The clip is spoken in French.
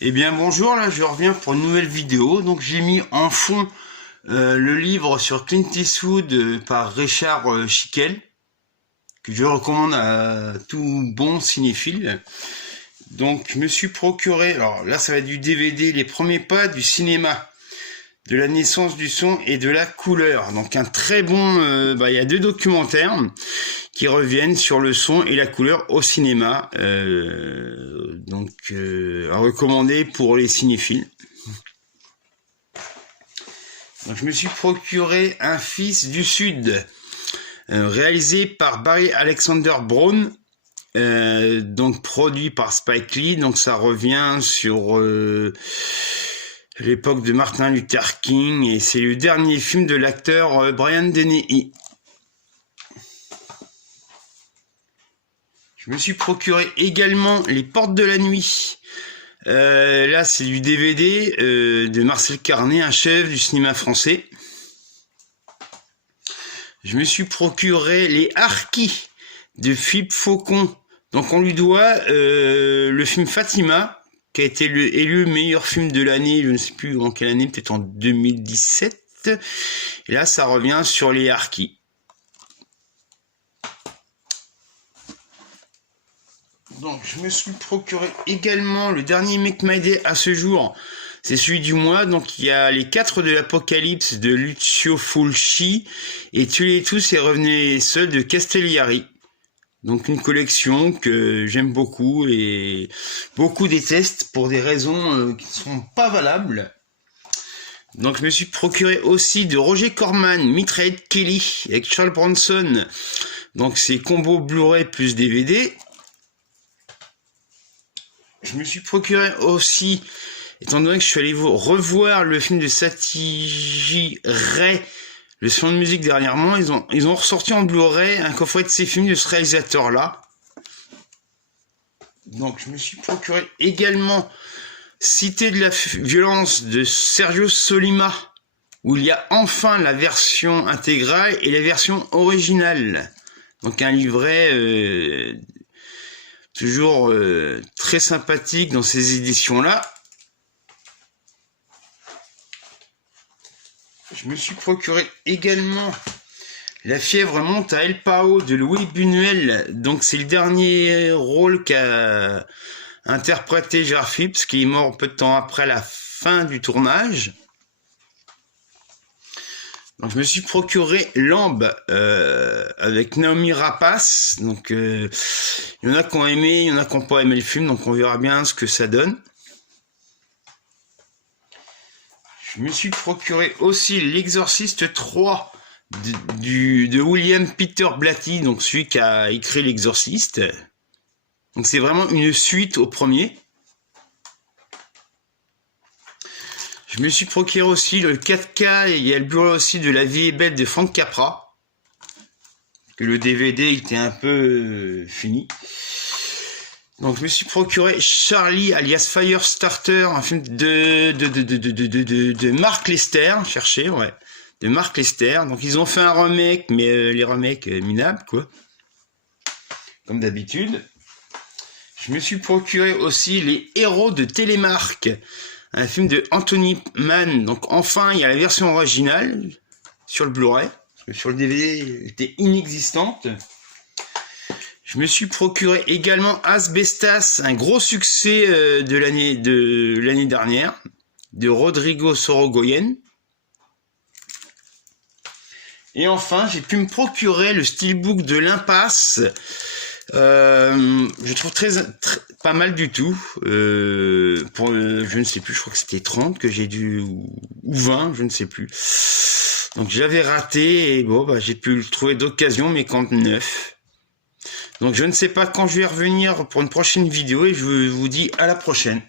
Eh bien bonjour, là je reviens pour une nouvelle vidéo. Donc j'ai mis en fond le livre sur Clint Eastwood par Richard Schickel, que je recommande à tout bon cinéphile. Donc je me suis procuré, alors là ça va être du DVD, les premiers pas du cinéma, de la naissance du son et de la couleur. Donc un très bon, il y a 2 documentaires qui reviennent sur le son et la couleur au cinéma, à recommander pour les cinéphiles. Donc je me suis procuré Un fils du Sud, réalisé par Barry Alexander Brown, donc produit par Spike Lee. Donc ça revient sur l'époque de Martin Luther King, et c'est le dernier film de l'acteur Brian Dennehy. Je me suis procuré également Les Portes de la Nuit. Là, c'est du DVD de Marcel Carné, un chef du cinéma français. Je me suis procuré Les Harkis de Philippe Faucon. Donc, on lui doit le film Fatima, qui a été élu meilleur film de l'année, je ne sais plus en quelle année, peut-être en 2017. Et là, ça revient sur Les Harkis. Donc je me suis procuré également le dernier Make My Day à ce jour, c'est celui du mois. Donc il y a Les 4 de l'Apocalypse de Lucio Fulci et Tuez les tous et revenez seuls de Castellari. Donc une collection que j'aime beaucoup et beaucoup détestent pour des raisons qui ne sont pas valables. Donc je me suis procuré aussi de Roger Corman, Mitraillette Kelly avec Charles Bronson. Donc c'est combo Blu-ray plus DVD. Je me suis procuré aussi, étant donné que je suis allé revoir le film de Satyajit Ray, le son de musique dernièrement, ils ont ressorti en Blu-ray un coffret de ces films de ce réalisateur-là. Donc je me suis procuré également Cité de la violence de Sergio Solima, où il y a enfin la version intégrale et la version originale. Donc un livret toujours très sympathique dans ces éditions-là. Je me suis procuré également La fièvre monte à El Pao de Louis Buñuel. Donc c'est le dernier rôle qu'a interprété Gérard Philips, qui est mort peu de temps après la fin du tournage. Donc je me suis procuré Lambe avec Naomi Rapace. Donc il y en a qui ont aimé, il y en a qui n'ont pas aimé le film, donc on verra bien ce que ça donne. Je me suis procuré aussi L'Exorciste 3 de William Peter Blatty, donc celui qui a écrit L'Exorciste. Donc c'est vraiment une suite au premier. Je me suis procuré aussi le 4K, et il y a le bureau aussi de La vie est belle de Frank Capra. Le DVD était un peu fini. Donc je me suis procuré Charlie alias Firestarter, un film de Mark Lester, cherchez, ouais, de Mark Lester. Donc ils ont fait un remake, mais les remakes minables, quoi, comme d'habitude. Je me suis procuré aussi Les Héros de Télémark, un film de Anthony Mann. Donc enfin il y a la version originale sur le Blu-ray, parce que sur le DVD elle était inexistante. Je me suis procuré également Asbestas, un gros succès de l'année dernière, de Rodrigo Sorogoyen. Et enfin, j'ai pu me procurer le steelbook de l'Impasse. Je trouve très pas mal du tout. Pour je ne sais plus, je crois que c'était 30 que j'ai dû, ou 20, je ne sais plus. Donc j'avais raté et bon, j'ai pu le trouver d'occasion, mais quand neuf. Donc je ne sais pas quand je vais revenir pour une prochaine vidéo, et je vous dis à la prochaine.